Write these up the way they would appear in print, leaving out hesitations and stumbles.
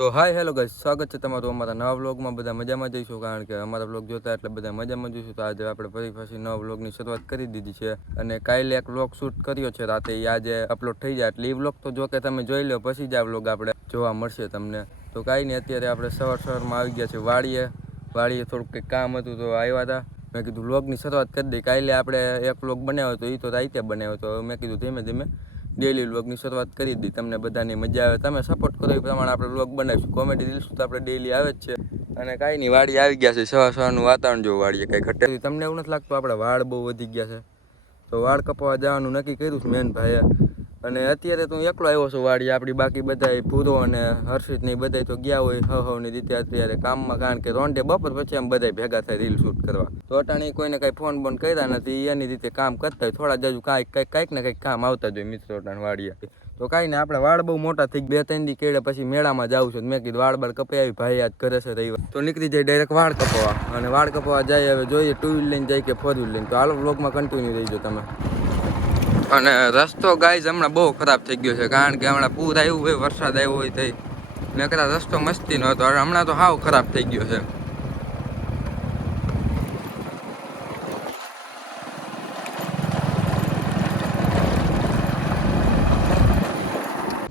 તો hi hello guys, સ્વાગત છે તમારું અમારા નવા વ્લોગમાં. બધા મજામાં જઈશું, કારણ કે અમારા વ્લોગ જોતા એટલે બધા મજામાં જઈશું. તો આજે આપણે ફરી પાછી નવા વ્લોગની શરૂઆત કરી દીધી છે અને કાલે એક વ્લોગ શૂટ કર્યો છે રાતે, એ આજે અપલોડ થઈ જાય. એટલે એ વ્લોગ તો જો કે તમે જોઈ લો, પછી જ આ વ્લોગ આપણે જોવા મળશે તમને. તો કાંઈ નહીં, અત્યારે આપણે સવારમાં આવી ગયા છે વાડીએ થોડુંક કંઈક કામ હતું તો આવ્યા હતા. મેં કીધું વ્લોગની શરૂઆત કરી દઈએ. કાલે આપણે એક વ્લોગ બનાવ્યો હતો, એ તો રાતે બનાવ્યો હતો. મેં કીધું ધીમે ધીમે ડેલી વ્લોગની શરૂઆત કરી દી. તમને બધાની મજા આવે, તમે સપોર્ટ કરો એ પ્રમાણે આપણે વ્લોગ બનાવીશું. કોમેડી રીલ્સ તો આપણે ડેલી આવે જ છે. અને કાંઈ નહીં, વાડી આવી ગયા છે. સવારનું વાતાવરણ જો વાડીએ કંઈ ઘટે. તમને એવું નથી લાગતું આપણે વાળ બહુ વધી ગયા છે? તો વાળ કપાવવા જવાનું નક્કી કર્યું છે મેન ભાઈએ. અને અત્યારે તો હું એકલો આવ્યો છું વાડી. આપણી બાકી બધા પૂરો અને હર્ષિત ને બધા તો ગયા હોય હવની રીતે અત્યારે કામમાં, કારણ કે રોંઢે બપોર પછી આમ બધા ભેગા થાય રીલ શૂટ કરવા. તો અટાણી કોઈને કાંઈ ફોન બોન કર્યા નથી, એની રીતે કામ કરતા હોય. થોડા જાજુ કાંઈક ને કંઈક કામ આવતા જ હોય મિત્રો અટાણ વાડીએ. તો કાંઈ ને, આપણે વાળ બહુ મોટા થઈ ગયા. 2-3 દી કેળે પછી મેળામાં જાઉં છું. મેં કીધું વાળ બાળ કપાઈ આવી, ભાઈ આજ ઘરે છે રવિવાર, તો નીકળી જાય ડાયરેક્ટ વાળ કપાવવા. અને વાળ કપાવવા જાય, હવે જોઈએ 2 વ્હીલ લઈને જાય કે 4 વ્હીલ લઈને. તો હાલો વ્લોગમાં કન્ટિન્યુ રહીજો તમે. અને રસ્તો ગાઈઝ હમણાં બહુ ખરાબ થઈ ગયો છે, કારણ કે હમણાં પૂર આવ્યું હોય, વરસાદ આવ્યો હોય થઈ ને કદાચ રસ્તો મસ્તી નો હતો. હમણાં તો હાવ ખરાબ થઈ ગયો છે.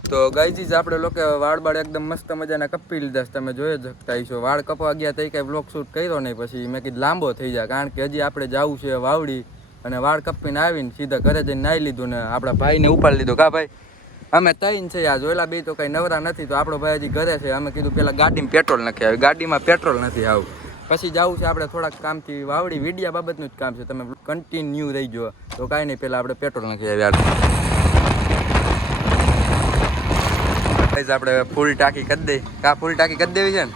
તો ગાઈઝીસ આપણે લોકો વાળ બાળ એકદમ મસ્ત મજાના કપી લીધા છે, તમે જોઈ જ શકતા હશો. વાળ કપવા ગયા તો કંઈ બ્લોગ શૂટ કર્યો નહીં. પછી મેં કીધું લાંબો થઈ જાય, કારણ કે હજી આપણે જવું છે વાવડી. અને વાળ કપીને આવીને સીધા ઘરે જઈને નાહી લીધું ને આપણા ભાઈને ઉપાડી લીધો. કા ભાઈ, અમે 3 છે આ જોયેલા, બે તો કંઈ નવરા નથી. તો આપણો ભાઈ હજી ઘરે છે. અમે કીધું પેલા ગાડીમાં પેટ્રોલ નાખી આવી, ગાડીમાં પેટ્રોલ નથી આવું. પછી જવું છે આપણે થોડાક કામથી વાવડી, વિડિયા બાબતનું જ કામ છે. તમે કન્ટિન્યુ રહી ગયો. તો કાંઈ નહીં, પેલા આપણે પેટ્રોલ નાખી આવી. આપણે ફૂલ ટાંકી કરી દઈ. કા ફૂલ ટાંકી કરી દેવી છે ને?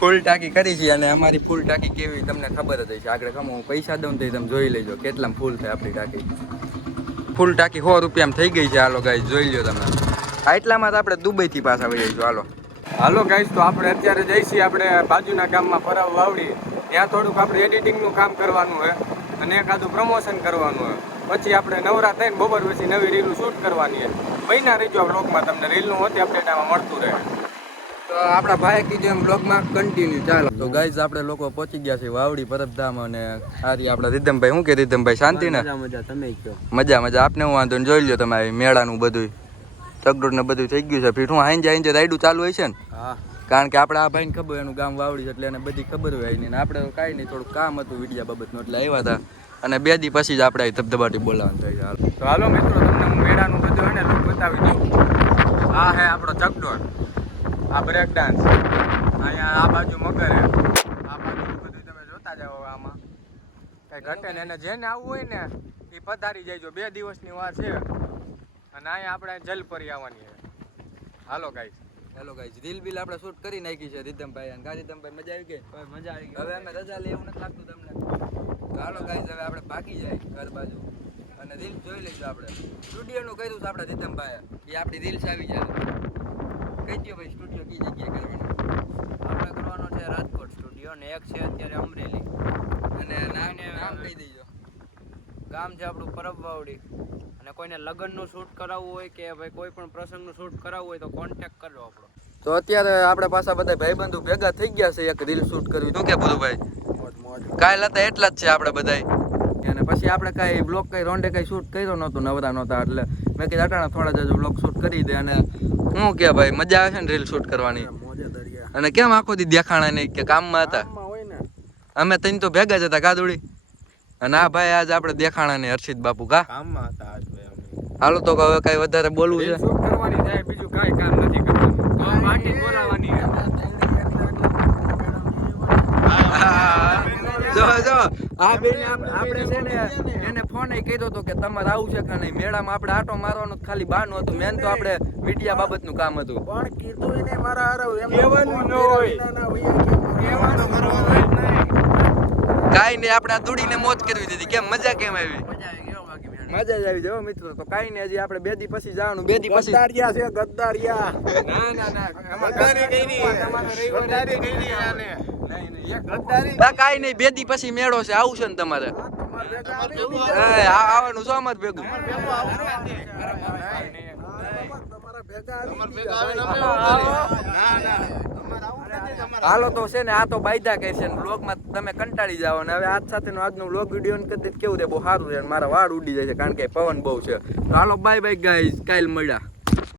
ફૂલ ટાંકી કરી છે. અને અમારી ફૂલ ટાંકી કેવી તમને ખબર જ હશે. આગળ કમો હું પૈસા દઉં તો તમે જોઈ લેજો કેટલામાં ફૂલ થાય આપણી ટાંકી. ફૂલ ટાંકી 100 રૂપિયામાં થઈ ગઈ છે. હાલો ગાઈસ, જોઈ લો તમે. આટલામાં તો આપણે દુબઈથી પાછા આવી જઈશું. હાલો ગાઈસ, તો આપણે અત્યારે જઈશું આપણે બાજુના ગામમાં પરબ વાવડી. ત્યાં થોડુંક આપણે એડિટિંગનું કામ કરવાનું હોય અને એકાદું પ્રમોશન કરવાનું હોય. પછી આપણે નવરા થઈને બપોર પછી નવી રીલું શૂટ કરવાની હોય. મહિના રહીજો બ્લોગમાં, તમને રીલનું હોતી અપડેટ આમાં મળતું રહે. તો આપણા ભાઈ કીધું એમ બ્લોગમાં કન્ટિન્યુ ચાલો. તો ગાઈઝ આપણે લોકો પહોંચી ગયા છે વાવડી પરબધામ. અને આરી આપણા રીધમભાઈ, શું કે રીધમભાઈ શાંતિ ને? મજા તમે કહો. મજા આપને હું વાંધો ને. જોઈ લો તમે મેળાનું બધું ચગડોળ ને બધું થઈ ગયું છે. ફીટ હું હાઈંજે રાઈડું ચાલુ હોય છે ને? હા, કારણ કે આપણે આ ભાઈને ખબર એનું ગામ વાવડી છે એટલે એને બધી ખબર હોય નહીં. આપણે કાંઈ નહીં, થોડુંક કામ હતું વિડીયા બાબતનું એટલે આવ્યા હતા. અને 2 દી પછી જ આપણે ધબધબાટી બોલાવવાનું થાય છે. તો હાલો મિત્રો, તમને હું મેળાનું બધું હોય ને લુક બતાવી દઉં. આ હે આપણો ચગડોળ, આ બ્રેક ડાન્સ, અહીંયા આ બાજુ મગર હે, આ બાજુ બધું તમે જોતા જાઓ. આમાં કઈ ઘટે ને, એને જેને આવવું હોય ને એ પધારી જાય. જો 2 દિવસની વાર છે. અને અહીંયા આપણે જલપરી આવવાની છે. હાલો ગાઈસ, રીલ બિલ આપણે શૂટ કરી નાખી છે રીધમભાઈ. અને રીધમભાઈ મજા આવી ગઈ? મજા આવી ગઈ. હવે અમે રજા લઈએ એવું નથી લાગતું તમને? હાલો ગાઈસ, હવે આપણે ભાગી જાય ઘર બાજુ અને રીલ જોઈ લઈશું. આપણે સ્ટુડિયોનું કર્યું છે આપણે રીધમભાઈ, એ આપણી રીલ્સ આવી જાય. કહી દો ભાઈ, સ્ટુડિયો કઈ જગ્યાએ કરવાનો? આપણે કરવાનો છે રાજકોટ સ્ટુડિયો, ને એક છે અત્યારે અમરેલી. અને નામ કહી દેજો. ગામ છે આપણું પરબ વાવડી. અને કોઈને લગ્નનું શૂટ કરાવવું હોય કે ભાઈ કોઈ પણ પ્રસંગનું શૂટ કરાવવું હોય તો કોન્ટેક્ટ કરજો આપણો. તો અત્યારે આપણે પાછા બધા ભાઈબંધુ ભેગા થઈ ગયા છે એક રીલ શૂટ કરવી. શું કે બધું ભાઈ? કાલ હતા એટલા જ છે આપણે બધા. અને પછી આપણે કાંઈ બ્લોગ કઈ રોંડે કઈ શૂટ કર્યો નહોતો, નવરા નહોતા. એટલે મેં કીધું અટાણા થોડા જ બ્લોગ શૂટ કરી દે. અને શું કે ભાઈ, મજા આવે છે ને રીલ શૂટ કરવાની? અને કેમ આખો દી દેખાણા નહીં કે કામમાં હતા? અમે 3 તો ભેગા જ હતા કાદુડી. અને આ ભાઈ આજ આપણે દેખાણા ને હર્ષિત બાપુ કા કામમાં હતા આજ ભાઈ. હાલો તો હવે કઈ વધારે બોલવું છે? શૂટ કરવાની જાય, બીજું કાંઈ કામ નથી કરવાનું. તો પાર્ટી બોલાવવાની. જો આ બેને આપણે છે ને એને ફોન એ કીધો હતો કે તમારે આવું છે કે નહીં મેળામાં. આપણે આટો મારવાનું ખાલી બહાનું હતું, મેન તો આપણે વિડિયા બાબતનું કામ હતું. પણ કીધું એને મારા હારો એમ કહેવાનું ન હોય, કહેવાનું કરવાનું નહીં. કાઈ નહીં, આપણે આ દોડીને મોજ કરવી દીધી. કેમ મજા કેમ આવી? મજા જ આવી જાવ મિત્રો. તો કાઈ નહીં, હજી આપણે 2 દી પછી જવાનું. 2 દી પછી ગદ્દારિયા છે, ગદ્દારિયા. ના ગદ્દારી ગઈ નહીં, તમારે રવિવારે ગઈ નહીં આને. કાઈ નહીં, 2 દી પછી મેળો છે, આવું છે ને તમારે? આવવાનું છો અમારે ભેગું. હાલો તો છે ને આ તો બાયદા કહે છે વ્લોગમાં તમે કંટાળી જાઓ ને હવે આજ સાથેનો આજનો વ્લોગ વિડીયો કરી દે કેવું છે બહુ સારું છે મારા વાળ ઉડી જાય છે કારણ કે પવન બહુ છે તો હાલો બાય બાય ગાઈઝ કાલ મળ્યા